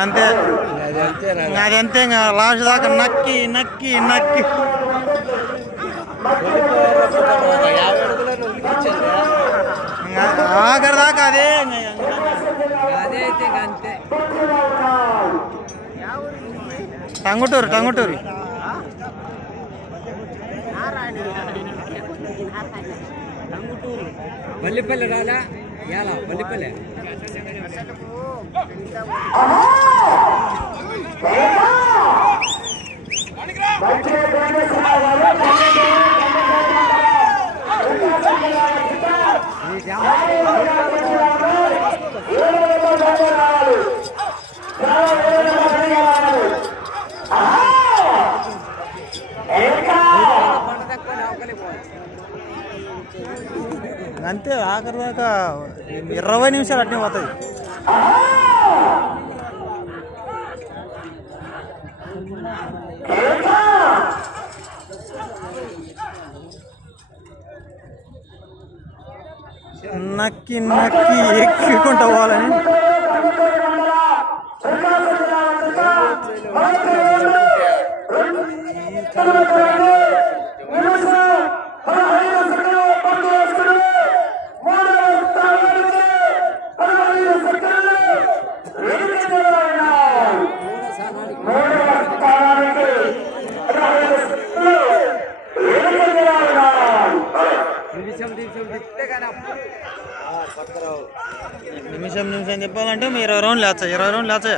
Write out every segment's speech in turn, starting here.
అంతే అదంతే లాస్ట్ దాకా నక్కి నక్కి నక్కి ఆఖరి దాకా అదే అయితే అంతే. టంగుటూరు టంగుటూరు పల్లిపల్లి రాలా ఎలా పల్లిపల్లి అంతే ఆఖరి దాకా 20 నిమిషాలు అట్నే పోతుంది. నక్కి నక్కి ఎక్కుకుంటా పోవాలని నిమిషం నిమిషం చెప్పాలంటే మీరు 20 రౌండ్లు లేచా 20 రౌండ్లు లేచా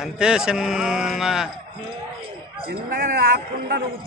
అంతే చిన్నగా చిన్నగా రాకుండా నువ్వు